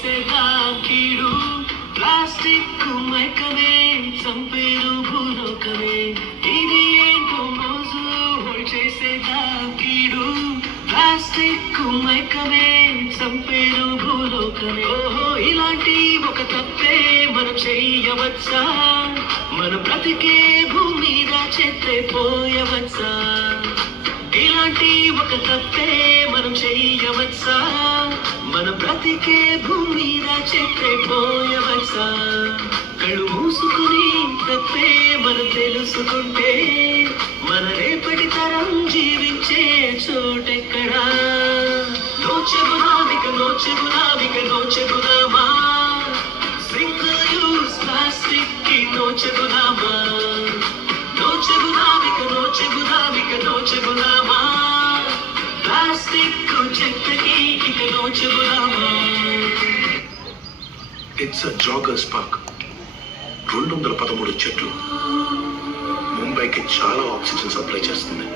చేసేదా కీడు ప్లాస్టిక్ మైకమే చంపేరు భూలోకమే ఇది ఏంటో మోజు చేసేదా కీడు ప్లాస్టిక్ మైకమే చంపేరు భూలోకమే ఓహో ఇలాంటి ఒక తప్పే మనం చెయ్యవచ్చా మన బ్రతికే భూమి మీద చెత్తే పోయవచ్చా ఇలాంటి ఒక తప్పే మనం చెయ్యవచ్చా మన బ్రతికే భూమి మీద చెత్తే పోయవచ్చా కళ్ళు మూసుకుని తప్పే మనం తెలుసుకుంటే మన రేపటి తరం జీవించే చోటెక్కడా నోచెగుదామా సింగిల్ యూస్ ప్లాస్టిక్ కి నోచెగుదామా నోచెగుదామా ప్లాస్టిక్ చెత్తకి ఇక నోచెగుదామా. ఇట్స్ అ జాగర్స్ పార్క్ 213 చెట్లు ముంబైకి చాలా ఆక్సిజన్ సప్లై చేస్తుంది.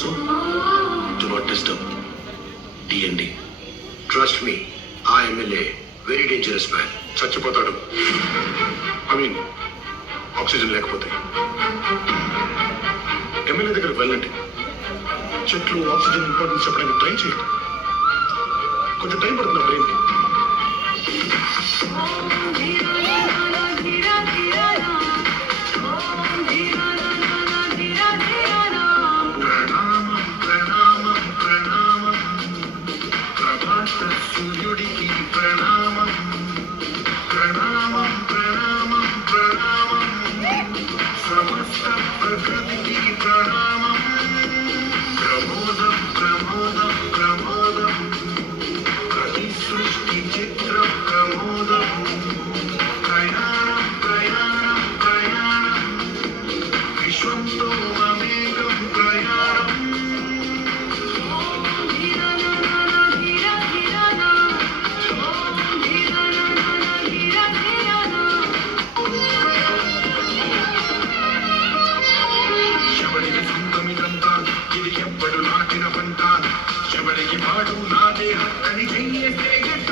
So do not disturb DND. Trust me ఆ ఎమ్మెల్యే వెరీ డేంజరస్ మ్యాన్. చచ్చిపోతాడు. ఐ మీన్ ఆక్సిజన్ లేకపోతే. ఎమ్మెల్యే దగ్గరకు వెళ్ళండి. చెట్లు ఆక్సిజన్ ఇంపార్టెన్స్ చెప్పడానికి ట్రై చేయండి. కొంచెం టైం పడుతుంది బ్రెయిన్కి. సూర్యుడికి ప్రణామం ప్రణామం ప్రణామం ప్రణామం సమస్త ప్రకృతికి ప్రణామం ప్రమోదం ప్రమోదం ప్రమోదం ప్రతి సృష్టి చిత్రం ప్రమోదం ప్రయాణం ప్రయాణం ప్రయాణం విశ్వంతో మమేకం ప్రయాణం ఇది ఎప్పుడు నాటిన పంట చివరికి పాడు నాదే హక్కని చెయ్యేసే గట్ట